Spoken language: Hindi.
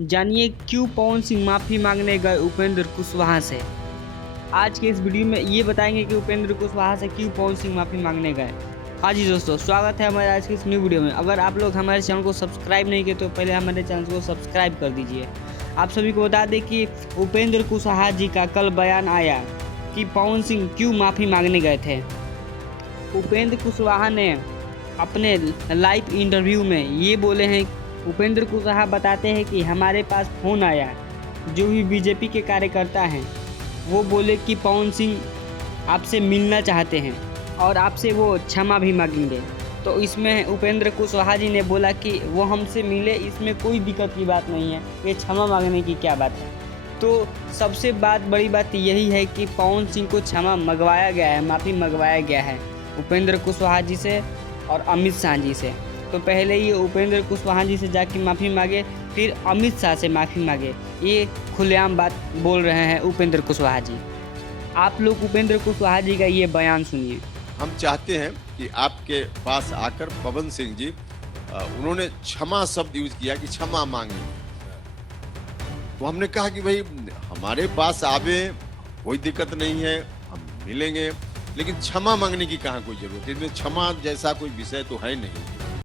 जानिए क्यों पवन सिंह माफ़ी मांगने गए उपेंद्र कुशवाहा से। आज के इस वीडियो में ये बताएंगे कि उपेंद्र कुशवाहा से क्यों पवन सिंह माफ़ी मांगने गए। हाँ जी दोस्तों, स्वागत है हमारे आज के इस न्यू वीडियो में। अगर आप लोग हमारे चैनल को सब्सक्राइब नहीं किए तो पहले हमारे चैनल को सब्सक्राइब कर दीजिए। आप सभी को बता दें कि उपेंद्र कुशवाहा जी का कल बयान आया कि पवन सिंह क्यों माफ़ी मांगने गए थे। उपेंद्र कुशवाहा ने अपने लाइव इंटरव्यू में ये बोले हैं। उपेंद्र कुशवाहा बताते हैं कि हमारे पास फ़ोन आया, जो भी बीजेपी के कार्यकर्ता हैं वो बोले कि पवन सिंह आपसे मिलना चाहते हैं और आपसे वो क्षमा भी मांगेंगे। तो इसमें उपेंद्र कुशवाहा जी ने बोला कि वो हमसे मिले, इसमें कोई दिक्कत की बात नहीं है, ये क्षमा मांगने की क्या बात है। तो सबसे बड़ी बात यही है कि पवन सिंह को क्षमा मंगवाया गया है, माफ़ी मंगवाया गया है उपेंद्र कुशवाहा जी से और अमित शाह जी से। तो पहले ये उपेंद्र कुशवाहा जी से जाके माफ़ी मांगे, फिर अमित शाह से माफ़ी मांगे। ये खुलेआम बात बोल रहे हैं उपेंद्र कुशवाहा जी। आप लोग उपेंद्र कुशवाहा जी का ये बयान सुनिए। हम चाहते हैं कि आपके पास आकर पवन सिंह जी उन्होंने क्षमा शब्द यूज किया कि क्षमा मांगे। तो हमने कहा कि भाई हमारे पास आवे, कोई दिक्कत नहीं है, हम मिलेंगे, लेकिन क्षमा मांगने की कहाँ कोई जरूरत है। इसमें क्षमा जैसा कोई विषय तो है नहीं।